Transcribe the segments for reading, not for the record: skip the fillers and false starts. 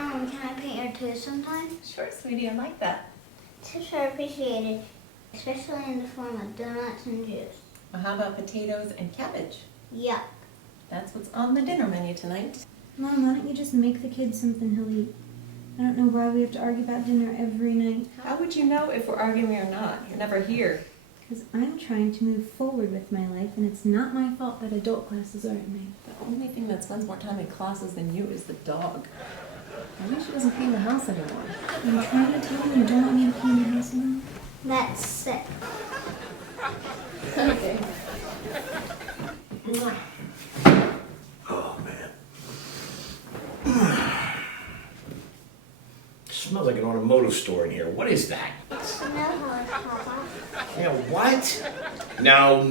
Mom, can I paint your toes sometime? Sure, sweetie, I like that. Tips are appreciated, especially in the form of donuts and juice. Well, how about potatoes and cabbage? Yuck. That's what's on the dinner menu tonight. Mom, why don't you just make the kid something he'll eat? I don't know why we have to argue about dinner every night. How would you know if we're arguing or not? You're never here. Because I'm trying to move forward with my life, and it's not my fault that adult classes aren't made. The only thing that spends more time in classes than you is the dog. Maybe she doesn't clean the house anymore. I'm trying to tell you don't want me to clean the house anymore. That's sick. Okay. Oh, man. Smells like an automotive store in here. What is that? Yeah, what? No.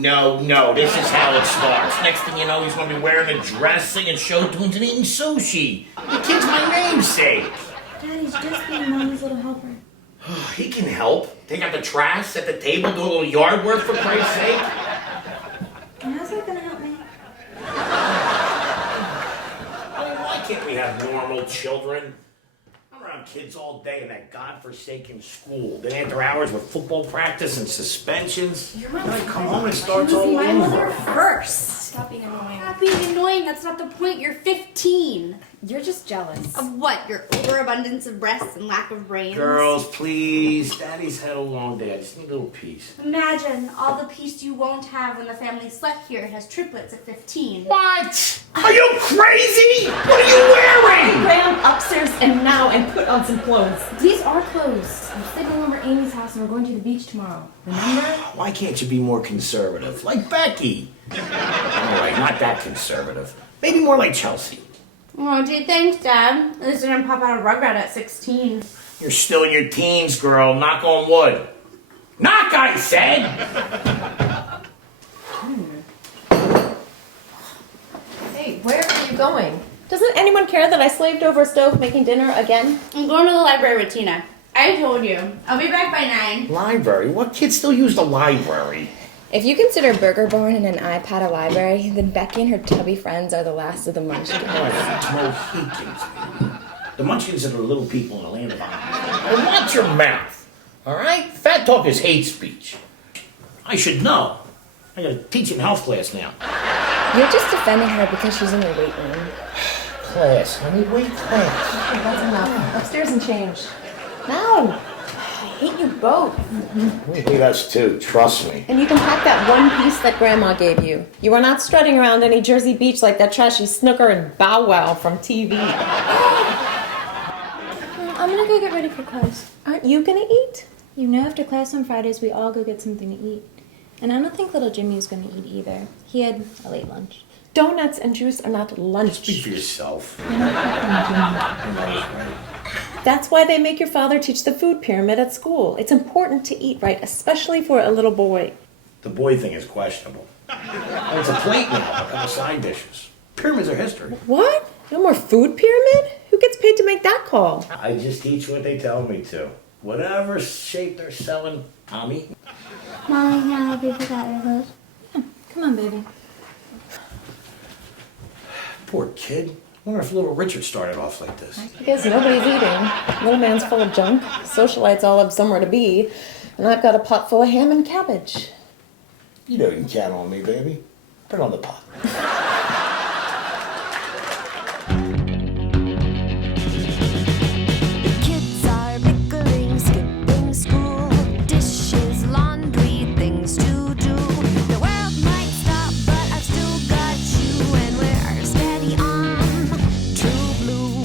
This is how it starts. Next thing you know, he's going to be wearing a dress, singing show tunes, and eating sushi. The kid's my namesake. Daddy's just being Mommy's little helper. He can help. Take out the trash, set the table, do a little yard work for Christ's sake. And how's that gonna help me? Why can't we have normal children? I'm around kids all day in that godforsaken school. Then after hours with football practice and suspensions. Your mom. Then I come home and it starts all My over. mother first. Stop being annoying. Stop being annoying. That's not the point. You're 15. You're just jealous. Of what? Your overabundance of breasts and lack of brains? Girls, please. Daddy's had a long day. I just need a little peace. Imagine all the peace you won't have when the family slept here and has triplets at 15. What? Are you crazy? What are you wearing? Graham, upstairs and now and put on some clothes. These are clothes. I'm sleeping over at Amy's house and we're going to the beach tomorrow. Remember? Why can't you be more conservative? Like Becky. All right, not that conservative. Maybe more like Chelsea. Oh, gee, thanks, Dad. At least I didn't pop out a Rugrat at 16. You're still in your teens, girl. Knock on wood. Knock, I said! Hey, where are you going? Doesn't anyone care that I slaved over a stove making dinner again? I'm going to the library with Tina. I told you. I'll be back by 9. Library? What kids still use the library? If you consider Burger Barn and an iPad a library, then Becky and her tubby friends are the last of the munchkins. Mohicans. The munchkins are the little people in the land of Oz. Now watch your mouth, all right? Fat talk is hate speech. I should know. I gotta teach in health class now. You're just defending her because she's in your weight room. Class, honey, weight class. Okay, that's enough. Upstairs and change. No! I hate you both. We hate us too, trust me. And you can pack that one piece that Grandma gave you. You are not strutting around any Jersey Beach like that trashy Snooker and Bow Wow from TV. I'm gonna go get ready for class. Aren't you gonna eat? You know, after class on Fridays, we all go get something to eat. And I don't think little Jimmy's gonna eat either. He had a late lunch. Donuts and juice are not lunch. Speak for yourself. That's why they make your father teach the food pyramid at school. It's important to eat right, especially for a little boy. The boy thing is questionable. And it's a plate now, a couple side dishes. Pyramids are history. What? No more food pyramid? Who gets paid to make that call? I just teach what they tell me to. Whatever shape they're selling, Tommy. Mommy, can I help you pick out your clothes? Come on, baby. Poor kid. Wonder if little Richard started off like this. I guess nobody's eating. Little man's full of junk. Socialites all have somewhere to be. And I've got a pot full of ham and cabbage. You know you can count on me, baby. Put it on the pot. Kids are bickering, skipping school, dishes, laundry, things to do. The world might stop, but I've still got you, and we're steady on true blue.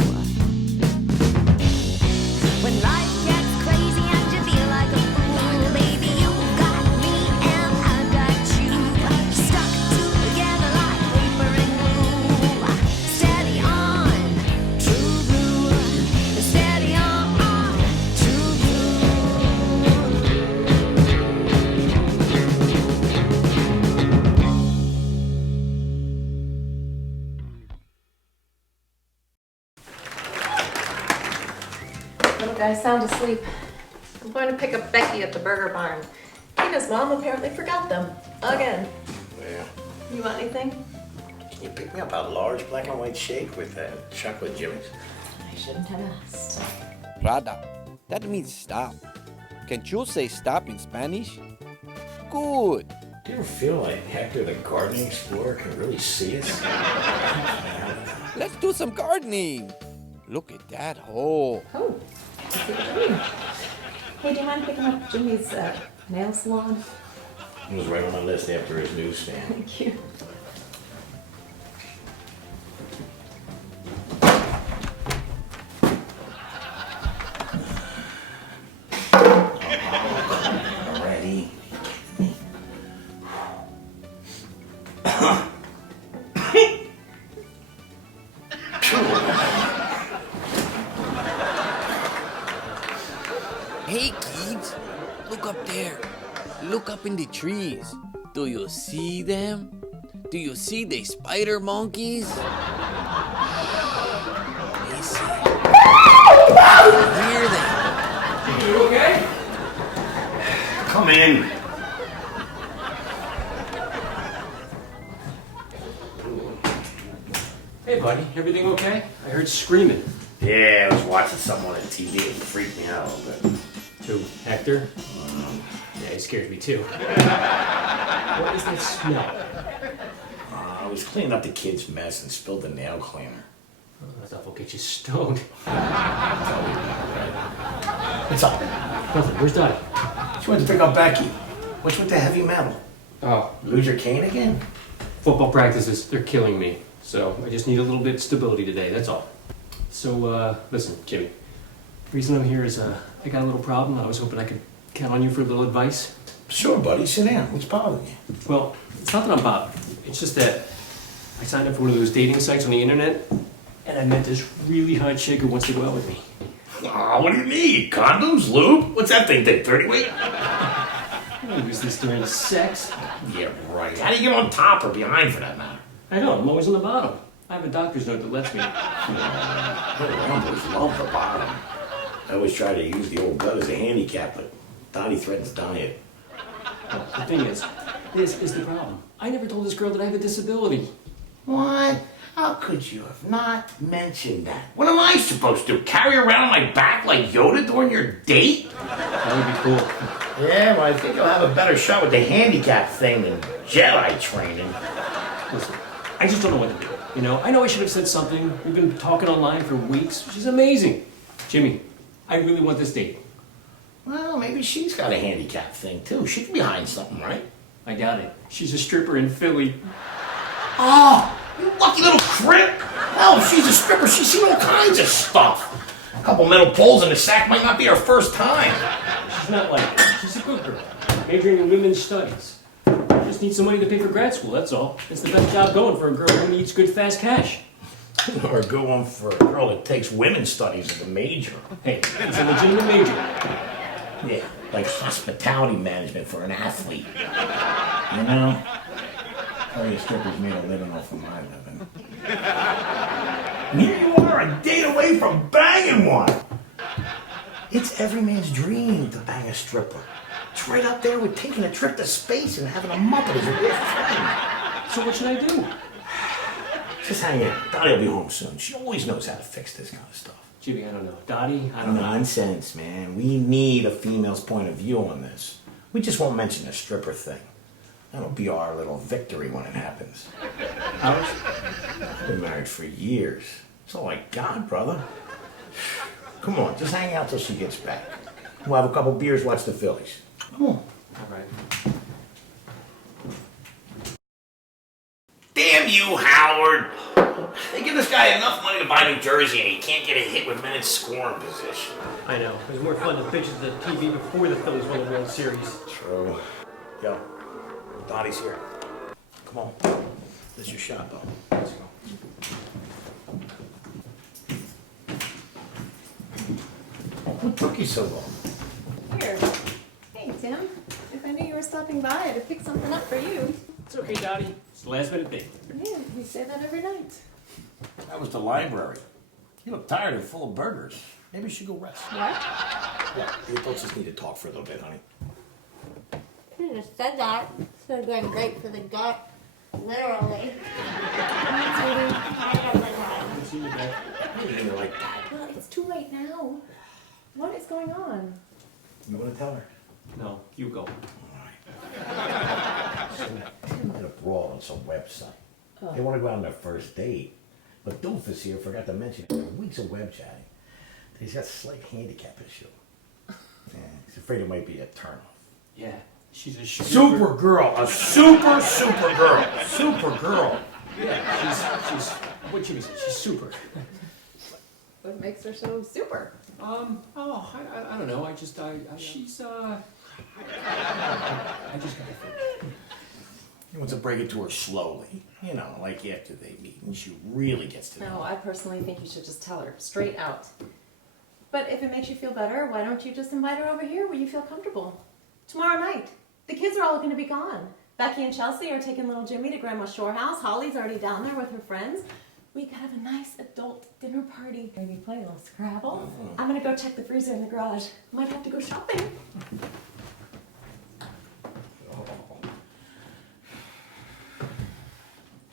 When life gets crazy and you feel like a fool, baby, you got me and I got you, stuck together like paper and glue. Steady on true blue. Steady on true Little guy's sound asleep. I'm going to pick up Becky at the Burger Barn. Tina's mom apparently forgot them. Again. Yeah. You want anything? Can you pick me up a large black and white shake with chocolate jimmies? I shouldn't have asked. Rada. That means stop. Can't you say stop in Spanish? Good. Do you ever feel like Hector the gardening explorer can really see us? Let's do some gardening. Look at that hole. Oh, let's see what you mean. Hey, do you mind picking up Jimmy's nail salon? It was right on my list after his newsstand. Thank you. Already. Hey, kids. Look up there. Look up in the trees. Do you see them? Do you see the spider monkeys? Listen. Hear them. You okay? Come in. Hey, buddy, everything okay? I heard screaming. Yeah, I was watching someone on TV. It freaked me out a little bit. Who, Hector? Yeah, he scares me too. What is that smell? I was cleaning up the kid's mess and spilled the nail cleaner. Oh, that stuff will get you stoned. What's up? Nothing. Where's Dottie? She went to pick up Becky. What's with the heavy metal? Oh, Lose your cane again? football practices, they're killing me. So I just need a little bit of stability today, that's all. So, listen, Jimmy. The reason I'm here is I got a little problem. I was hoping I could count on you for a little advice. Sure, buddy. Sit down. What's bothering you? Well, it's not that I'm bothered. It's just that I signed up for one of those dating sites on the internet, and I met this really hot chick who wants to go out with me. Aw, what do you need? Condoms? Lube? What's that thing take, 30 weight? I use this during sex. Yeah, right. How do you get on top or behind for that matter? I know, I'm always on the bottom. I have a doctor's note that lets me. Ramblers love the bottom. I always try to use the old gut as a handicap, but Dottie threatens diet. Well, the thing is, this is the problem. I never told this girl that I have a disability. What? How could you have not mentioned that? What am I supposed to do? Carry around on my back like Yoda during your date? That would be cool. Yeah, well, I think you'll have a better shot with the handicap thing than Jedi training. Listen, I just don't know what to do. You know I should have said something. We've been talking online for weeks. She's amazing. Jimmy, I really want this date. Well, maybe she's got a handicap thing, too. She could be behind something, right? I doubt it. She's a stripper in Philly. Oh, you lucky little crip. Hell, if she's a stripper, she's seen all kinds of stuff. A couple metal poles in the sack might not be her first time. She's not like that. She's a good girl. Majoring in women's studies. Just need some money to pay for grad school, that's all. It's the best job going for a girl who needs good fast cash. Or a good one for a girl that takes women's studies as a major. Hey, it's a legitimate major. Yeah, like hospitality management for an athlete. You know? Tell you strippers made a living off of my living. And here you are, a date away from banging one. It's every man's dream to bang a stripper. It's right up there with taking a trip to space and having a Muppet as a real friend. So what should I do? Just hang in. Dottie will be home soon. She always knows how to fix this kind of stuff. Jimmy, I don't know. Dottie, I don't know. Nonsense, man. We need a female's point of view on this. We just won't mention the stripper thing. That'll be our little victory when it happens. Ours? I've been married for years. That's all I got, brother. Come on, just hang out till she gets back. We'll have a couple beers, watch the Phillies. Come on. All right. Damn you, Howard! They give this guy enough money to buy New Jersey and he can't get a hit with men in scoring position. I know. It was more fun to pitch at the TV before the Phillies won the World Series. True. Yo, Dottie's here. Come on. This is your shot, though. Let's go. What took you so long? Here. Hey, Tim. If I knew you were stopping by, I'd have picked something up for you. It's okay, Dottie. It's the last minute thing. Yeah, we say that every night. That was the library. You look tired and full of burgers. Maybe you should go rest. What? Yeah, the adults just need to talk for a little bit, honey. You just said that. So going great for the gut. Literally. See you back. I didn't even like that. Well, it's too late now. What is going on? You want to tell her? No, you go. Tim met a broad on some website. They want to go out on their first date. But Doofus here forgot to mention after weeks of web chatting, he's got a slight handicap issue. Yeah, he's afraid it might be a turnoff. Yeah, she's a Super girl, a super girl, super girl. Yeah, she's what Jimmy said. She's super. What makes her so super? I don't know. She's I just gotta think. He wants to break it to her slowly, you know, like after they meet, and she really gets to know No, him. I personally think you should just tell her straight out. But if it makes you feel better, why don't you just invite her over here where you feel comfortable? Tomorrow night. The kids are all going to be gone. Becky and Chelsea are taking little Jimmy to Grandma Shore House. Holly's already down there with her friends. We could have a nice adult dinner party. Maybe play a little Scrabble. I'm going to go check the freezer in the garage. Might have to go shopping.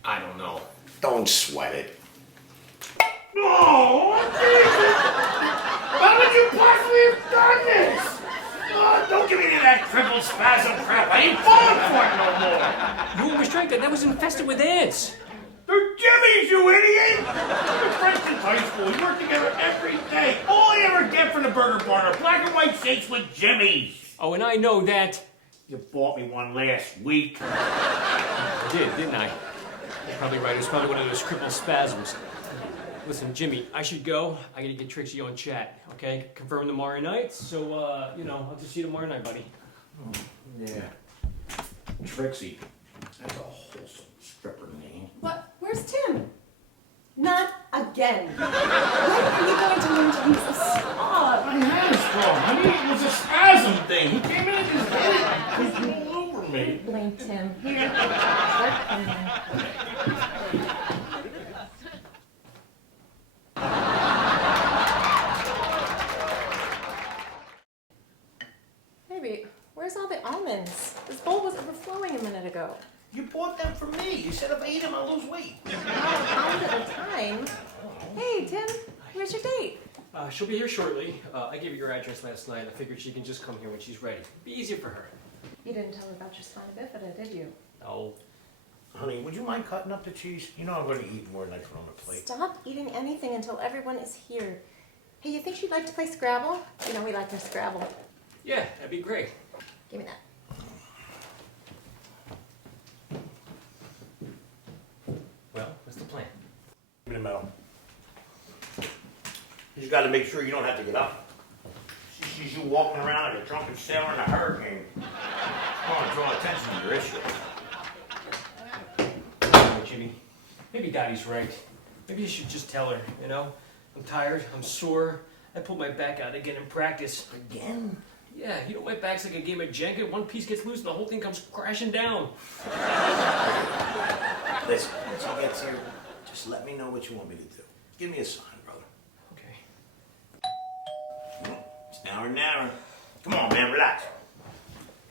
I don't know. Don't sweat it. No! Jesus! How would you possibly have done this? Oh, don't give me any of that crippled spasm crap. I ain't falling for it no more. You always drank that. That was infested with ants. They're Jimmy's, you idiot! We're friends since high school. We work together every day. All I ever get from the Burger Barn are black and white shakes with Jimmy's. Oh, and I know that. You bought me one last week. I did, didn't I? You're probably right. It was probably one of those crippled spasms. Listen, Jimmy, I should go. I gotta get Trixie on chat, okay? Confirm tomorrow night. So, I'll just see you tomorrow night, buddy. Yeah. Trixie. That's a wholesome stripper name. What? Where's Tim? Not again. When are you going to learn to use a saw? My hand is strong. I mean, it was a spasm thing. He came in and just hit it. He was all over me. Blame Tim. Here. Work from there. Baby, where's all the almonds? This bowl was overflowing a minute ago. You bought them for me. You said if I eat them, I'll lose weight. A pound at a time. Hey, Tim, where's your date? She'll be here shortly. I gave her your address last night. I figured she can just come here when she's ready. Be easier for her. You didn't tell her about your spina bifida, did you? No. Honey, would you mind cutting up the cheese? You know I'm going to eat more than I put on the plate. Stop eating anything until everyone is here. Hey, you think she'd like to play Scrabble? You know we like her Scrabble. Yeah, that'd be great. Give me that. Well, what's the plan? Give me the medal. You just got to make sure you don't have to get up. She sees you walking around like a drunken sailor in a hurricane. I want to draw attention to your issue. Oh, Jimmy, maybe Daddy's right. Maybe you should just tell her, you know? I'm tired, I'm sore. I pulled my back out again in practice. Again? Yeah, you know my back's like a game of Jenga. One piece gets loose and the whole thing comes crashing down. Listen, once she gets here, just let me know what you want me to do. Give me a sign, brother. Okay. It's now or never. Come on, man, relax.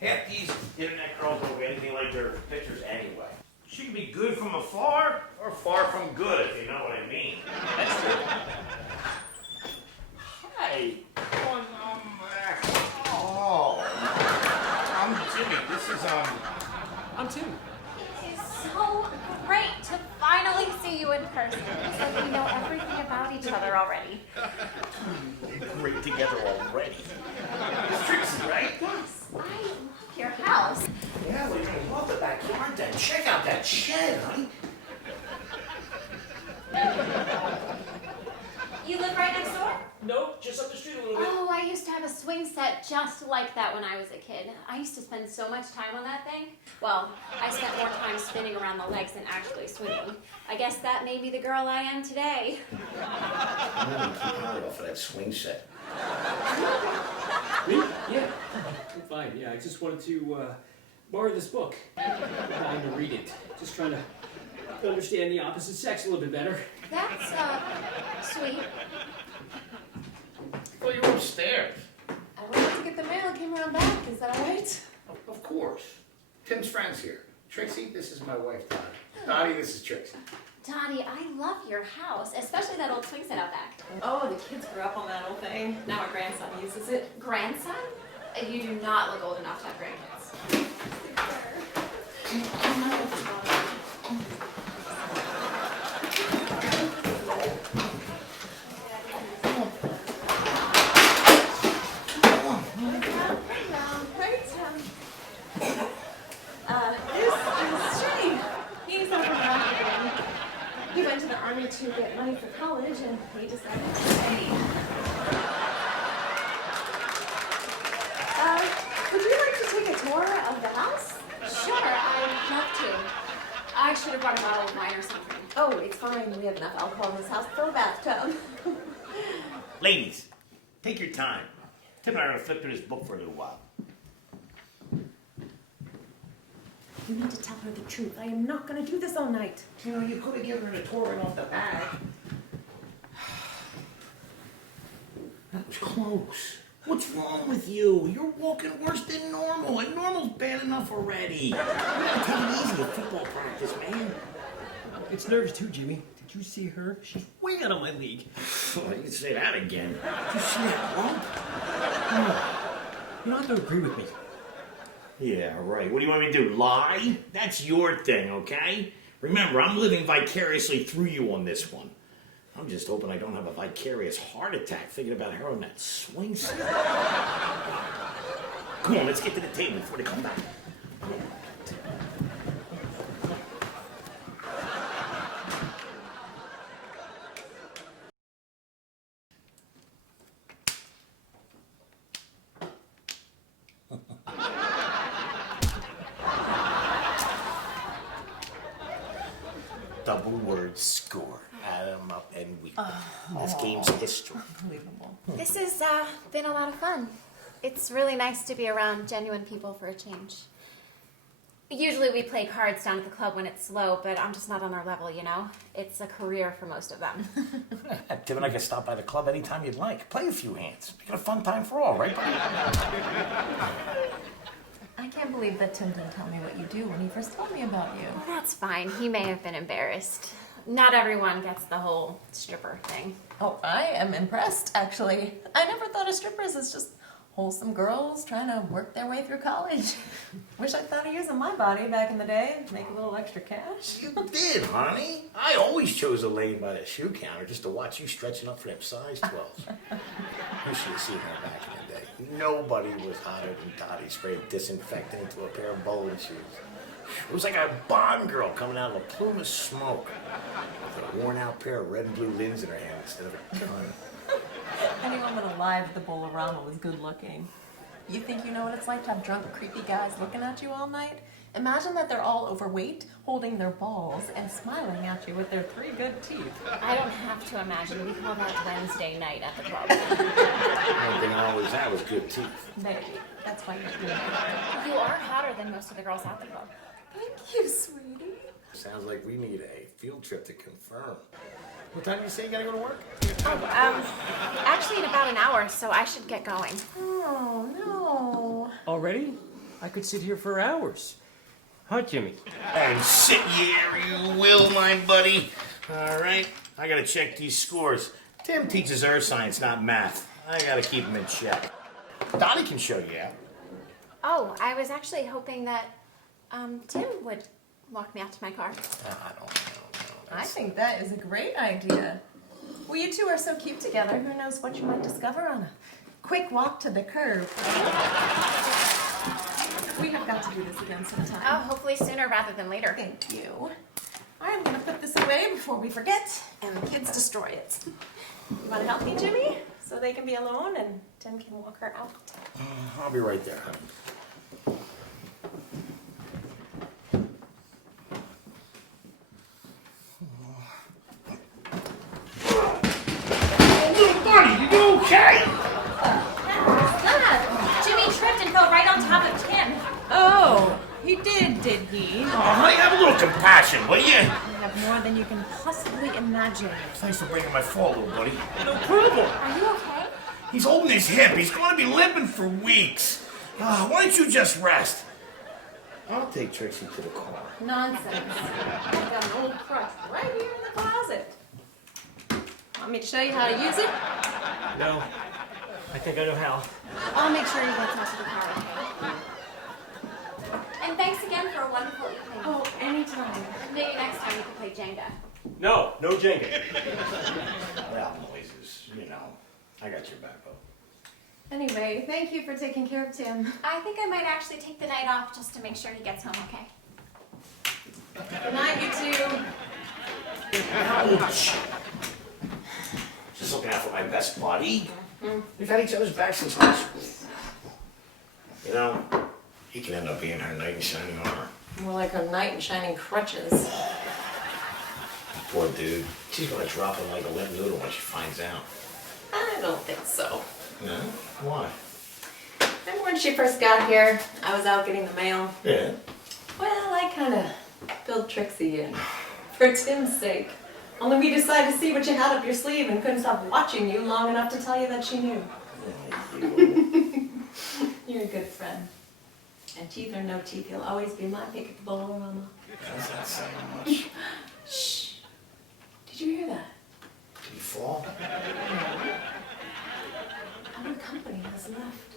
Half these internet girls don't get anything like their pictures anyway. She can be good from afar or far from good, if you know what I mean. That's true. Hi. Oh, I'm Jimmy. This is, I'm Tim. It is so great to finally see you in person. It's like we know everything about each other already. great together already. It's Trixie, right? Yes, I love your house. Yeah, well, you're going to love the backyard then. Check out that shed, honey. You live right next door? Nope, just up the street a little bit. Oh, I used to have a swing set just like that when I was a kid. I used to spend so much time on that thing. Well, I spent more time spinning around the legs than actually swinging. I guess that may be the girl I am today. I'm going to keep Holly off of that swing set. Me? Yeah. I'm fine. Yeah, I just wanted to borrow this book. I'm trying to read it. Just trying to understand the opposite sex a little bit better. That's, sweet. Well, you're upstairs. I went to get the mail and came around back. Is that all right? Of course. Tim's friend's here. Trixie, this is my wife, Dottie. Dottie, this is Trixie. Dottie, I love your house, especially that old swing set out back. Oh, the kids grew up on that old thing. Now our grandson uses it. Grandson? You do not look old enough to have grandkids. This is Shane. He's over here. He went to the army to get money for college, and he decided to stay. Would you like to take a tour of the house? Sure, I'd love to. I should have brought a bottle of wine or something. Oh, it's fine. We have enough alcohol in this house to fill a bathtub. Ladies, take your time. Tim and I are going to flip through this book for a little while. You need to tell her the truth. I am not going to do this all night. You know, you could have given her the tour right off the bat. That was close. What's wrong with you? You're walking worse than normal, and normal's bad enough already. You gotta take it easy at football practice, man. It's nerves too, Jimmy. Did you see her? She's way out of my league. Oh, you can say that again. Did you see that lump? You don't have to agree with me. Yeah, right. What do you want me to do? Lie? That's your thing, okay? Remember, I'm living vicariously through you on this one. I'm just hoping I don't have a vicarious heart attack thinking about her on that swing set. Come on, let's get to the table before they come back. Double word score. Add them up and weep. This game's history. Unbelievable. This has been a lot of fun. It's really nice to be around genuine people for a change. Usually we play cards down at the club when it's slow, but I'm just not on our level, you know? It's a career for most of them. Tim and I can stop by the club anytime you'd like. Play a few hands. Make it a fun time for all, right, buddy? I can't believe that Tim didn't tell me what you do when he first told me about you. Well, that's fine. He may have been embarrassed. Not everyone gets the whole stripper thing. Oh, I am impressed, actually. I never thought of strippers as just wholesome girls trying to work their way through college. Wish I'd thought of using my body back in the day to make a little extra cash. You did, honey. I always chose a lane by the shoe counter just to watch you stretching up for them size 12s. You should have seen her back in the day. Nobody was hotter than Dottie sprayed disinfectant into a pair of bowling shoes. It was like a Bond girl coming out of a plume of smoke with a worn-out pair of red and blue lins in her hand instead of a gun. Anyone but alive at the Bolorama was good looking. You think you know what it's like to have drunk, creepy guys looking at you all night? Imagine that they're all overweight, holding their balls, and smiling at you with their 3 good teeth. I don't have to imagine. We call that Wednesday night at the club. The only thing I always had was good teeth. Maybe. That's why you're doing it. You are hotter than most of the girls at the club. Thank you, sweetie. Sounds like we need a field trip to confirm. What time do you say you gotta go to work? Actually in about an hour, so I should get going. Oh, no. Already? I could sit here for hours. Huh, Jimmy? And sit here, you will, my buddy. All right, I gotta check these scores. Tim teaches earth science, not math. I gotta keep him in check. Dottie can show you out. Oh, I was actually hoping that Tim would walk me out to my car. I don't know. I think that is a great idea. Well, you two are so cute together. Who knows what you might discover on a quick walk to the curb. We have got to do this again sometime. Oh, hopefully sooner rather than later. Thank you. I'm going to put this away before we forget and the kids destroy it. You want to help me, Jimmy? So they can be alone and Tim can walk her out. I'll be right there, honey. Little buddy, you okay? Jimmy tripped and fell right on top of Tim. Oh, he did he? Oh, honey, have a little compassion, will you? You have more than you can possibly imagine. Thanks for breaking my fall, little buddy. No problem. Are you okay? He's holding his hip. He's going to be limping for weeks. Why don't you just rest? I'll take Trixie to the car. Nonsense. I've got an old crutch right here in the closet. Want me to show you how to use it? No, I think I know how. I'll make sure he gets out to the car, okay? And thanks again for a wonderful evening. Oh, anytime. Maybe next time we can play Jenga. No Jenga. Well, noises, you know. I got your back, though. Anyway, thank you for taking care of Tim. I think I might actually take the night off just to make sure he gets home okay. Good night, you two. Ouch! Just looking out for my best buddy. We've had each other's backs since high school. You know, he can end up being her knight in shining armor. More like a knight in shining crutches. Poor dude. She's gonna drop him like a limp noodle when she finds out. I don't think so. No? Why? Remember when she first got here? I was out getting the mail. Yeah. Well, I kind of filled Trixie in. For Tim's sake. Only we decided to see what you had up your sleeve and couldn't stop watching you long enough to tell you that she knew. You're a good friend. And teeth or no teeth, he'll always be my pick at the Bolorama. That's not saying much. Shh. Did you hear that? Did you fall? Our company has left.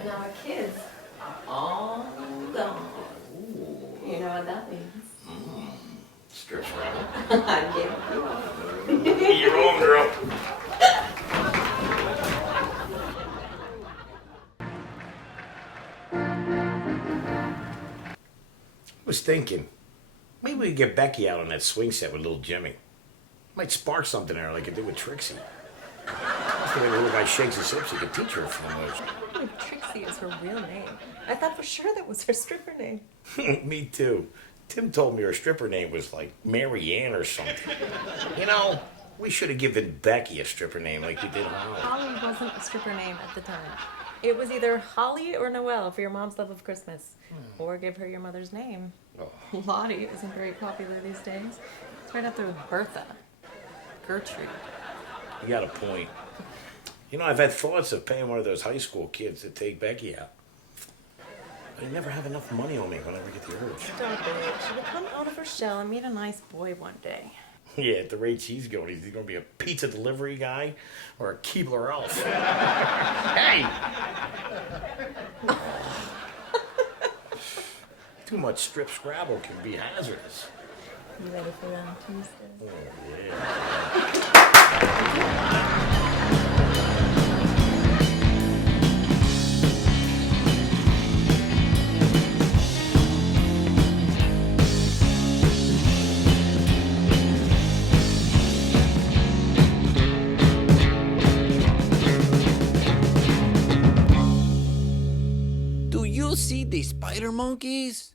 And our kids are all gone. Ooh. You know what that means. Strip scrabble. I give you one. Your own girl. I was thinking, maybe we could get Becky out on that swing set with little Jimmy. Might spark something there like it did with Trixie. I think when the little guy shakes his hips, he could teach her a few moves. Trixie is her real name. I thought for sure that was her stripper name. Me too. Tim told me her stripper name was like Mary Ann or something. You know, we should have given Becky a stripper name like we did Holly. Holly wasn't a stripper name at the time. It was either Holly or Noelle for your mom's love of Christmas. Or give her your mother's name. Oh. Lottie isn't very popular these days. It's right up there with Bertha. Gertrude. You got a point. You know, I've had thoughts of paying one of those high school kids to take Becky out. But I never have enough money on me whenever I get the urge. Stop it. She will come out of her shell and meet a nice boy one day. Yeah, at the rate she's going, he's going to be a pizza delivery guy or a Keebler elf. Hey! Too much strip scrabble can be hazardous. You ready for round Tuesday? Oh, yeah. Do you see the spider monkeys?